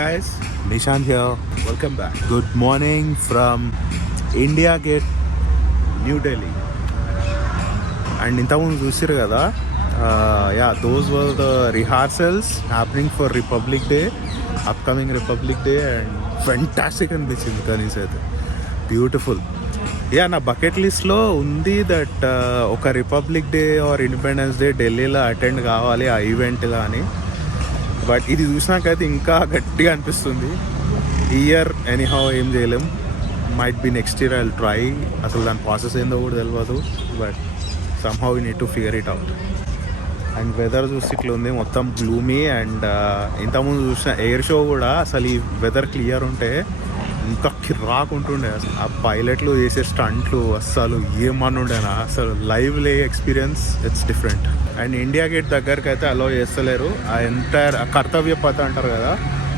guys, Nishant here. Welcome back. Good morning from India Gate, New Delhi. And ఇంతకుముందు చూసారు కదా, those were the rehearsals happening for Republic Day, upcoming Republic Day, and fantastic అనిపించింది కనీస్ అయితే బ్యూటిఫుల్. నా బకెట్ లిస్ట్లో ఉంది దట్ ఒక republic day or independence day ఢిల్లీలో అటెండ్ కావాలి ఆ ఈవెంట్ కానీ. బట్ ఇది చూసినాకైతే ఇంకా గట్టిగా అనిపిస్తుంది. ఈ ఇయర్ ఎనీహౌ ఏం చేయలేం. Might be next year I will try. అసలు దాని ప్రాసెస్ ఏందో కూడా తెలియదు. But somehow we need to figure it out. And weather చూసి ఇట్లా ఉంది, మొత్తం గ్లూమీ. అండ్ ఇంతకుముందు చూసిన ఎయిర్ షో కూడా అసలు ఈ వెదర్ క్లియర్ ఉంటే ఇంకా కిరాకుంటుండే. అసలు ఆ పైలట్లు చేసే స్టంట్లు అస్సలు ఏమనుండేనా, అసలు లైవ్ లే experience it's different. And India gate దగ్గరికి అయితే అలో చేస్తలేరు. ఆ ఎంటైర్ కర్తవ్య పథ్ అంటారు కదా,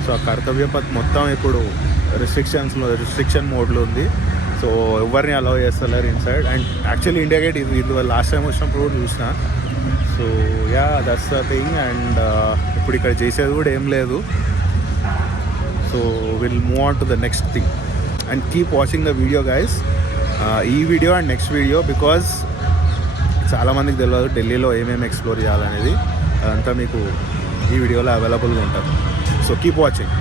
సో ఆ కర్తవ్య పథ్ మొత్తం ఇప్పుడు రిస్ట్రిక్షన్ మోడ్లో ఉంది. సో ఎవరిని అలో చేస్తలేరు inside. And actually India Gate ఇది లాస్ట్ టైం వచ్చినప్పుడు కూడా చూసిన. So that's the thing. And ఇప్పుడు ఇక్కడ చేసేది కూడా ఏం లేదు. So will move on to the next thing and keep watching the video guys. ఈ video and next video, because చాలామందికి తెలియదు ఢిల్లీలో ఏమేమి ఎక్స్ప్లోర్ చేయాలనేది. అదంతా మీకు ఈ వీడియోలో అవైలబుల్గా ఉంటుంది. So keep watching.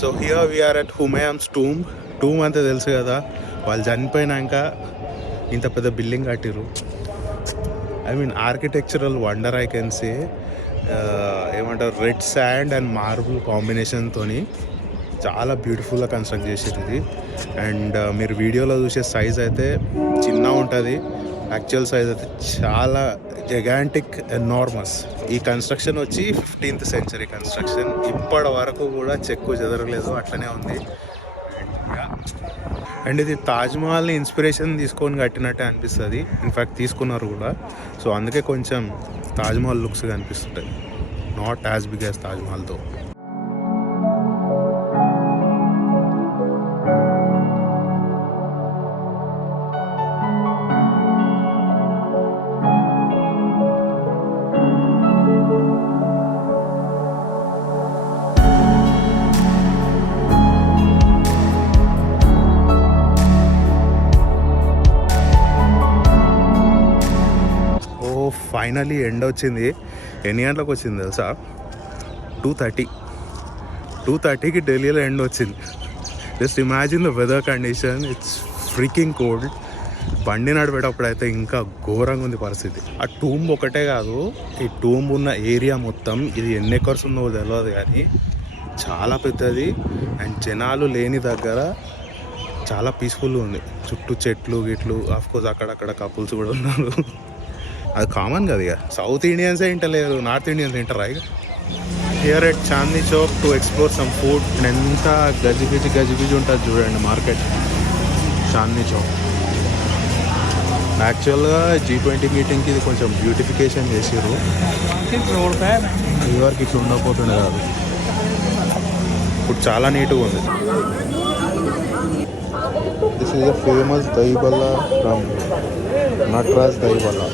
So here we're at Humayun's tomb అంతే తెలుసు కదా. వాళ్ళు చనిపోయినాక ఇంత పెద్ద బిల్డింగ్ కట్టిరు. I mean architectural wonder I can say. ఏమంటారు, రెడ్ శాండ్ అండ్ మార్బుల్ కాంబినేషన్తో చాలా బ్యూటిఫుల్గా కన్స్ట్రక్ట్ చేసేది ఇది. అండ్ మీరు వీడియోలో చూసే సైజ్ అయితే చిన్న ఉంటుంది, యాక్చువల్ సైజ్ అయితే చాలా జెగాంటిక్, ఎనార్మస్. ఈ కన్స్ట్రక్షన్ వచ్చి 15th century కన్స్ట్రక్షన్. ఇప్పటి వరకు కూడా చెక్కు చెదరలేదు, అట్లనే ఉంది. అండ్ ఇది తాజ్మహల్ని ఇన్స్పిరేషన్ తీసుకొని కట్టినట్టే అనిపిస్తుంది. ఇన్ఫ్యాక్ట్ తీసుకున్నారు కూడా. సో అందుకే కొంచెం తాజ్మహల్ లుక్స్ కనిపిస్తుంటాయి, నాట్ యాజ్ బిగ్ యాజ్ తాజ్మహల్తో. ఫైనలీ ఎండ్ వచ్చింది. ఎన్ని గంటలకు వచ్చింది తెలుసా? 2:30కి ఢిల్లీలో ఎండ్ వచ్చింది. Just imagine the weather condition. It's freaking cold. బండి నడిపేటప్పుడు అయితే ఇంకా ఘోరంగా ఉంది పరిస్థితి. ఆ టూంబ్ ఒకటే కాదు, ఈ టూంబ్ ఉన్న ఏరియా మొత్తం, ఇది ఎన్ని ఎకర్స్ ఉందో తెలియదు కానీ చాలా పెద్దది. అండ్ జనాలు లేని దగ్గర చాలా పీస్ఫుల్గా ఉంది. చుట్టూ చెట్లు గిట్లు. ఆఫ్కోర్స్ అక్కడక్కడ కపుల్స్ కూడా ఉన్నారు. అది కామన్ కదా, ఇక సౌత్ ఇండియన్సే ఇంటలేరు, నార్త్ ఇండియన్స్ ఇంటరా ఇక. Here at Chandni Chowk to explore some food. ఎంత గజిబిజి ఉంటుంది చూడండి మార్కెట్ చాందనీ చౌక్. యాక్చువల్గా G20 మీటింగ్కి ఇది కొంచెం బ్యూటిఫికేషన్ చేసారు. ఇవరికి ఇట్లా ఉండకపోతుండే కాదు, ఇప్పుడు చాలా నీట్గా ఉంది. This is a famous dahi balla from Nataraj dahi balla.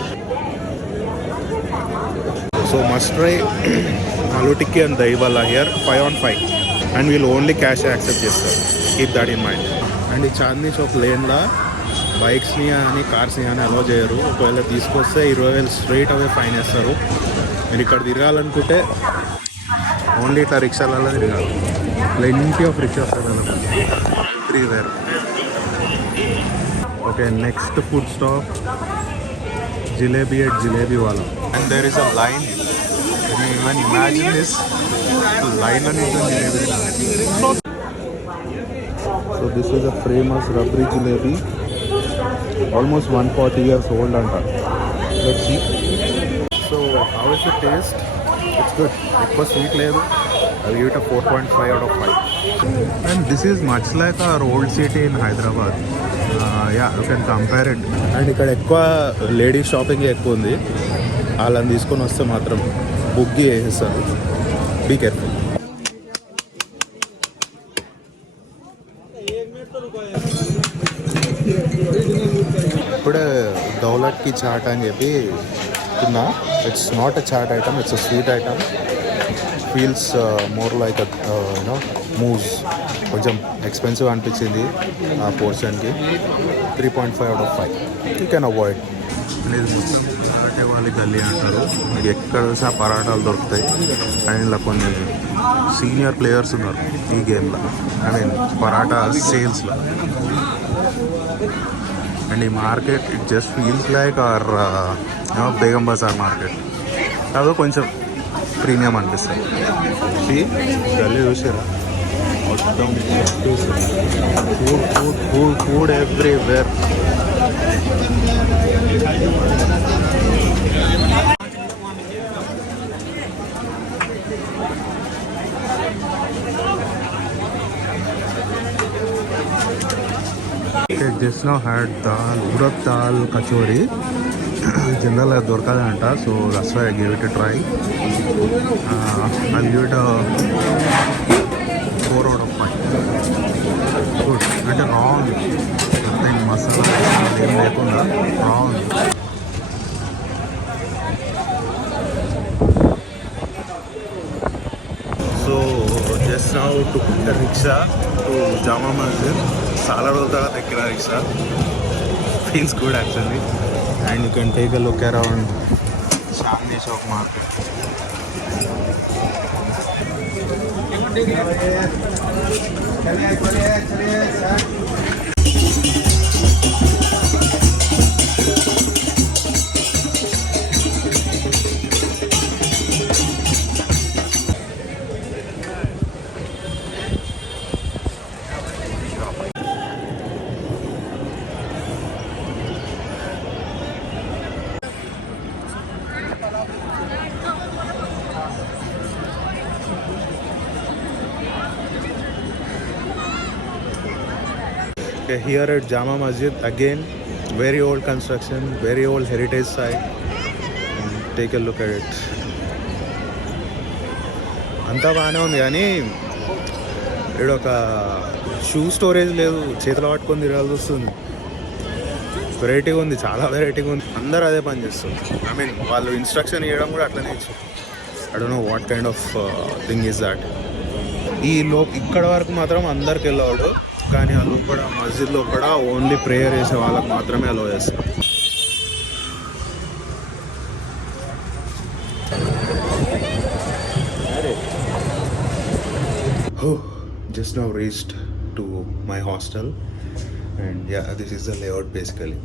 So must try aloo tikki and dahi wala here 5 on 5 and we'll only cash accept చేస్తారు. Keep that in mind. And ఈ చాందనీ చౌక్ లేన్లో బైక్స్ని కానీ కార్స్ని కానీ అలో చేయరు. ఒకవేళ తీసుకొస్తే 20,000 స్ట్రైట్ అవే ఫైన్ వేస్తారు. మీరు ఇక్కడ తిరగాలనుకుంటే ఓన్లీ ఇట్లా రిక్షాలలో తిరగాలి. Plenty of rickshaws free where. Okay, next food stop jalebi at jalebi wala. And there is a line. Can you even imagine this? The line on jalebi. So this is a famous rabri jalebi, almost 140 years old anta. Let's see. So how is the taste? It's good. ఎక్కువ sweet లేదు. I'll give it a 4.5 out of 5. And this is much like our old city in Hyderabad. Yeah, you can compare it. And ఇక్కడ ఎక్కువ ladies shopping ఎక్కువ ఉంది. వాళ్ళని తీసుకొని వస్తే మాత్రం బుగ్గి వేసేస్తారు. Be careful. ఇప్పుడే దౌలట్కి చాట్ అని చెప్పి తిన్నా. It's not a chat item, it's a sweet item. Feels more like you know moves. కొంచెం ఎక్స్పెన్సివ్ అనిపించింది ఆ పోర్షన్కి. 3.5 out of 5. You can avoid. ఇది మొత్తం పరాటే వాళ్ళ గల్లీ అంటారు. మీకు ఎక్కడ చూసా పరాటాలు దొరుకుతాయి. అండ్ ఇలా కొన్ని సీనియర్ ప్లేయర్స్ ఉన్నారు ఈ గేమ్లో, ఐ మీన్ పరాటా సేల్స్లో. అండ్ ఈ market it just feels like our Begum Bazar market. అదో కొంచెం ప్రీమియం అనిపిస్తుంది. గల్లీ చూసారా మొత్తం food food food food everywhere. Just now had dal, urad dal kachori. జనరల్గా దొరకదంట, so that's why I give it a try. I give it 4 out of 5. Good. అంటే రా ఉంది, మసాలా ఏం లేకుండా రా ఉంది. So just now to rickshaw to Jama Masjid. చాలా రోజుల తర్వాత ఎక్కిన rickshaw. Feels good actually. And you can take a look around Chandni Chowk market. Okay, here at Jama Masjid, again, very old construction, very old heritage site. And take a look at it. అంతా బాగానే ఉంది కానీ ఇక్కడ ఒక shoe storage లేదు, చేతిలో పట్టుకొని తిరగాల్సి వస్తుంది. వెరైటీగా ఉంది, చాలా వెరైటీగా ఉంది. అందరూ అదే పని చేస్తుంది. ఐ మీన్ వాళ్ళు ఇన్స్ట్రక్షన్ ఇవ్వడం కూడా అట్లనే ఇచ్చారు. I don't know what kind of thing is that. ఇక్కడ వరకు మాత్రం అందరికి వెళ్ళవడు, కానీ ఆ లోపల మస్జిద్లో కూడా ఓన్లీ ప్రేయర్ చేసే వాళ్ళకి మాత్రమే అలో చేస్తారు. Just now reached to my hostel and yeah, this is the layout basically.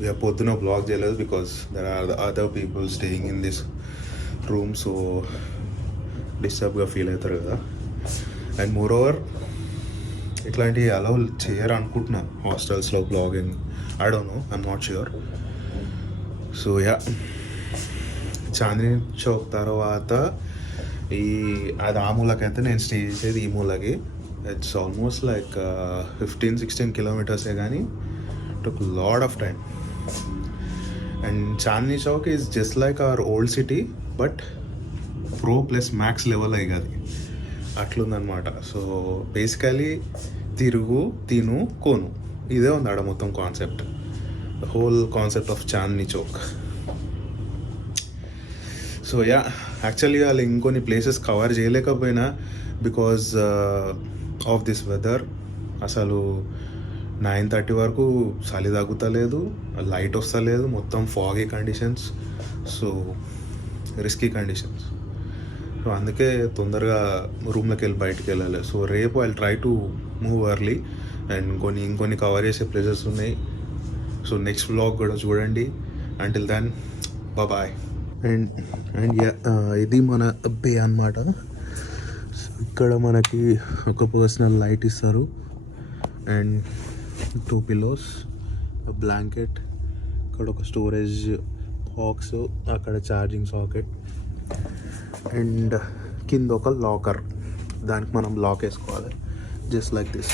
We are పొద్దున vlog చేయలేదు because there are the other people staying in this room, so డిస్టర్బ్గా ఫీల్ అవుతారు కదా. అండ్ మోర్ ఓవర్ ఇట్లాంటివి అలౌ చేయరు అనుకుంటున్నా హాస్టల్స్లో blogging. I don't know, I'm not sure. So yeah, Chandni Chowk తర్వాత అది ఆ మూలకైతే నేను స్టే చేసేది ఈ మూలకి. ఇట్స్ ఆల్మోస్ట్ లైక్ 15-16 కిలోమీటర్సే, కానీ టుక్ lot of time. And Chandni Chowk is just like our old city, but pro plus max level అయ్యి అట్లుందనమాట. సో బేసికలీ తిరుగు, తిను, కోను, ఇదే ఉంది ఆడ మొత్తం concept. The whole concept of Chandni Chowk. So yeah, actually వాళ్ళు ఇంకొన్ని ప్లేసెస్ కవర్ చేయలేకపోయినా బికాజ్ ఆఫ్ దిస్ వెదర్. అసలు 9:30 వరకు చలి తగ్గుతలేదు, లైట్ వస్తలేదు, మొత్తం foggy conditions, so risky conditions. So అందుకే తొందరగా రూమ్లోకి వెళ్ళి బయటికి వెళ్ళాలి. సో రేపు I try to move early and ఇంకొన్ని కవర్ చేసే ప్లేసెస్ ఉన్నాయి. సో నెక్స్ట్ వ్లాగ్ కూడా చూడండి. Until then bye. అండ్ ఇది మన బే అన్నమాట. ఇక్కడ మనకి ఒక పర్సనల్ లైట్ ఇస్తారు అండ్ 2 పిల్లోస్, బ్లాంకెట్, ఇక్కడ ఒక స్టోరేజ్ బాక్స్, అక్కడ ఛార్జింగ్ సాకెట్ అండ్ కింద ఒక లాకర్, దానికి మనం లాక్ వేసుకోవాలి జస్ట్ లైక్ దిస్.